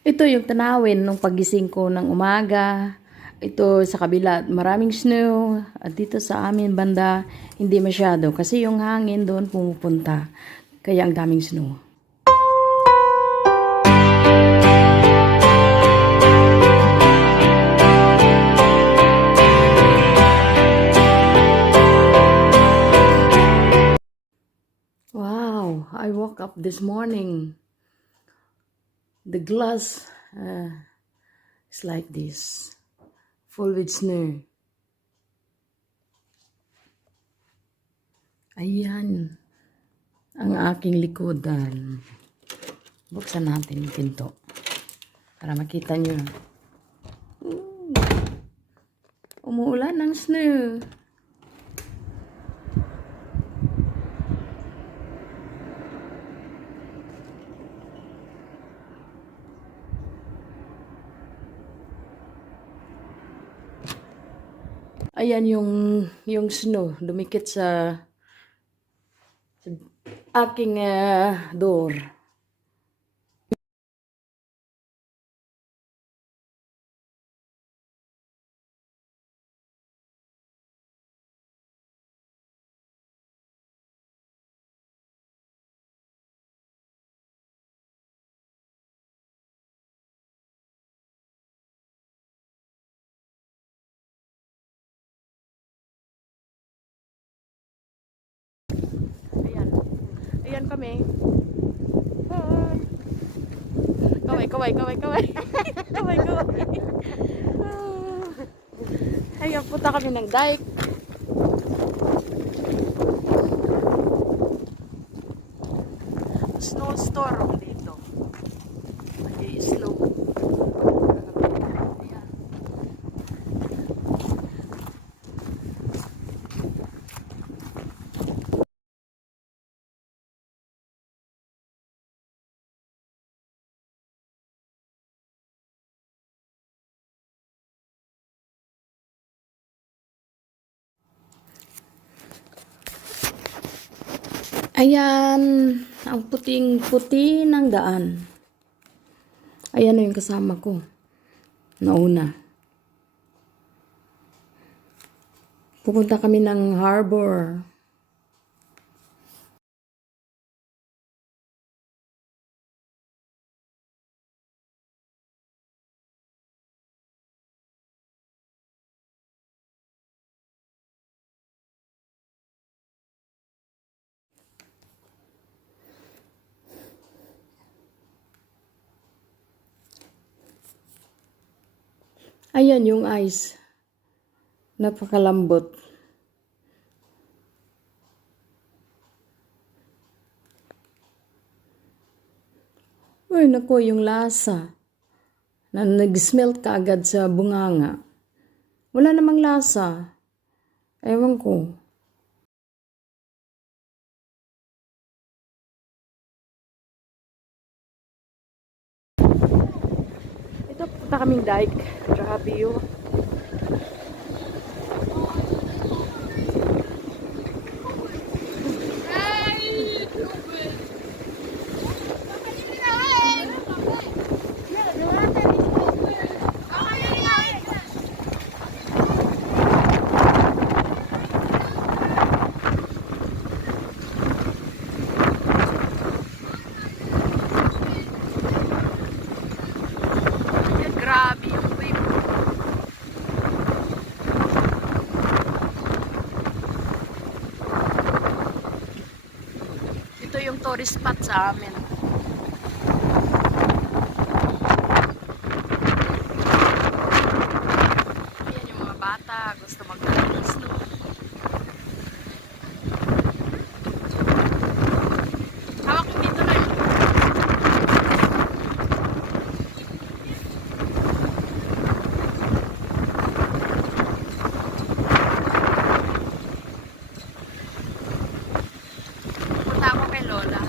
Ito yung tanawin nung pagising ko ng umaga. Ito sa kabila, maraming snow. At dito sa amin banda, hindi masyado. Kasi yung hangin doon pumupunta. Kaya ang daming snow. Wow, I woke up this morning. The glass is like this, full with snow. Ayan, ang aking likodan. Buksan natin yung pinto para makita nyo. Umuulan ng snow. Ayan yung snow dumikit sa aking door. Ayan. Ayan kami. Hi. Kaway, kaway, kaway, kaway. Kaway, kaway. Ayan, punta kami ng dive. Snowstorm dito. Mag-i-slow. Ayan. Ayan, ang puting-puti ng daan. Ayan na yung kasama ko. Nauna. Pupunta kami ng harbor. Ayan yung ice. Napakalambot. Uy, naku, yung lasa. Na nag-smelt ka agad sa bunganga. Wala namang lasa. Ewan ko. Ito, punta kaming dike. Grabe yun. Grabe yung wave. Ito yung tourist spot sa amin. Ayan yung mga bata. Gusto magdala ng snow. Hawak mo dito na. Punta ako kay Lola.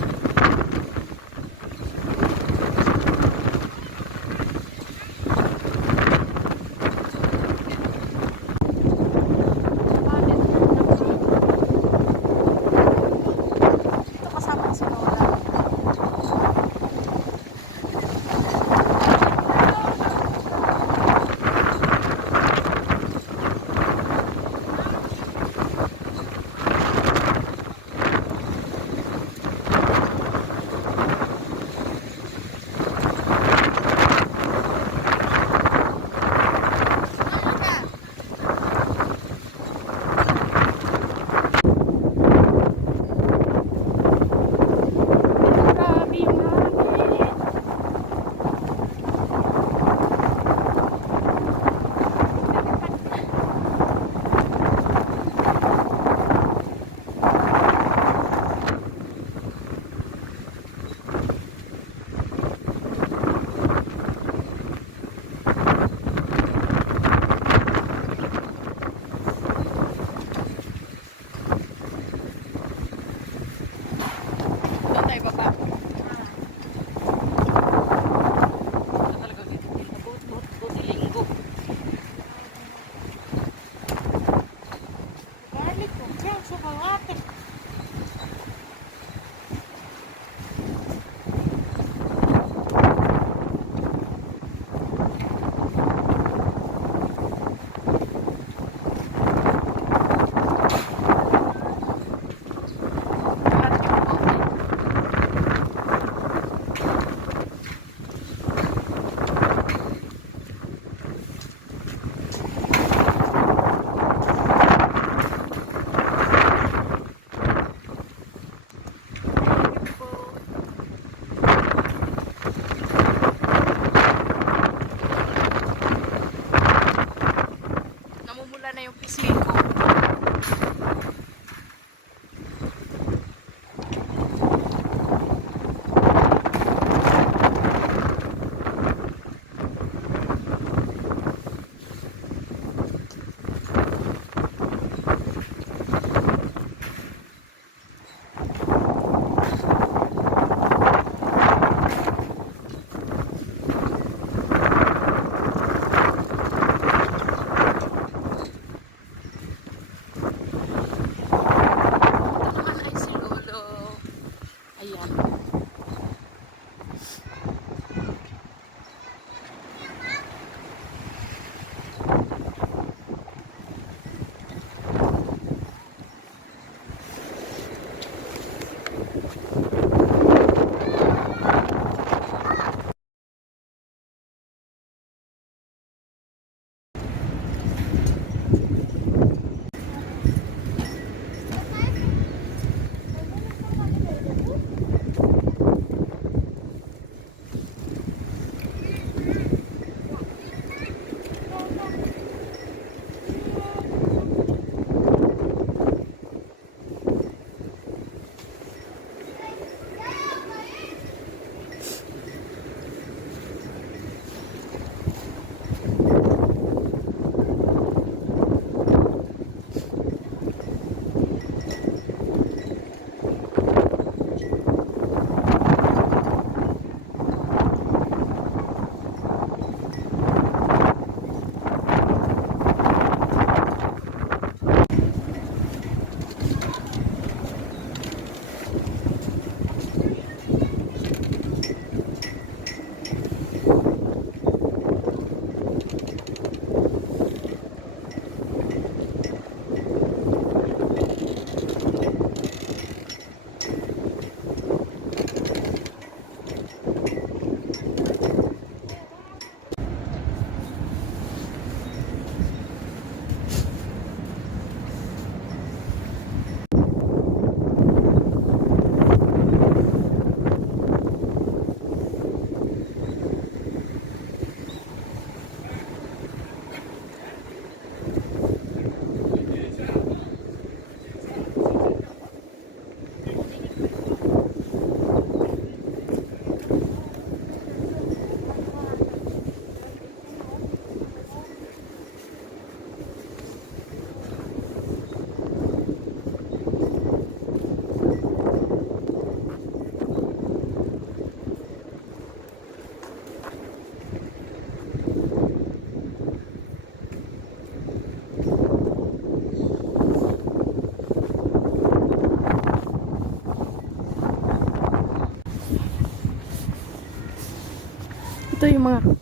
Ito yung mga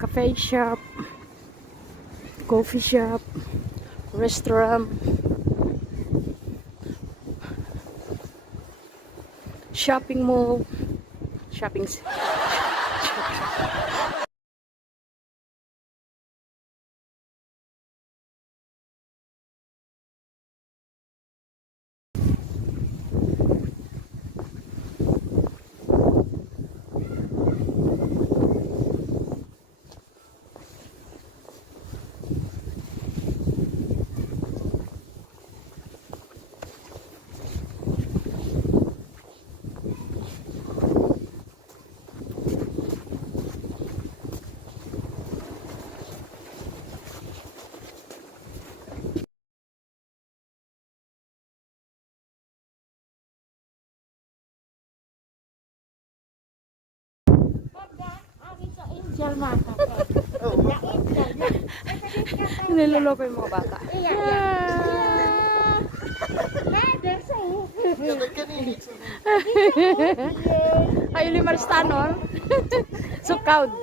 cafe shop, coffee shop, restaurant, shopping mall, shopping. Niloloko yung mga bata. Ayo lima stanon. So count.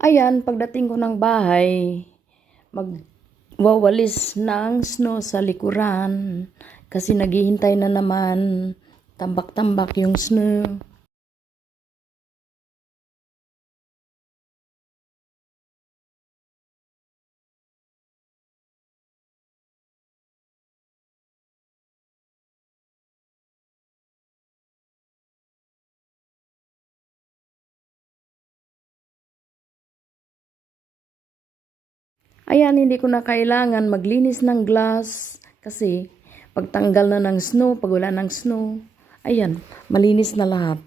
Ayan, pagdating ko ng bahay, magwawalis ng snow sa likuran kasi naghihintay na naman tambak-tambak yung snow. Ayan, hindi ko na kailangan maglinis ng glass kasi pagtanggal na ng snow, pag wala ng snow, ayan, malinis na lahat.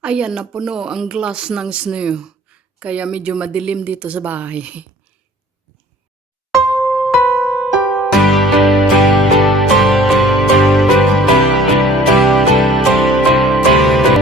Ayan, napuno ang glass ng snow. Kaya medyo madilim dito sa bahay.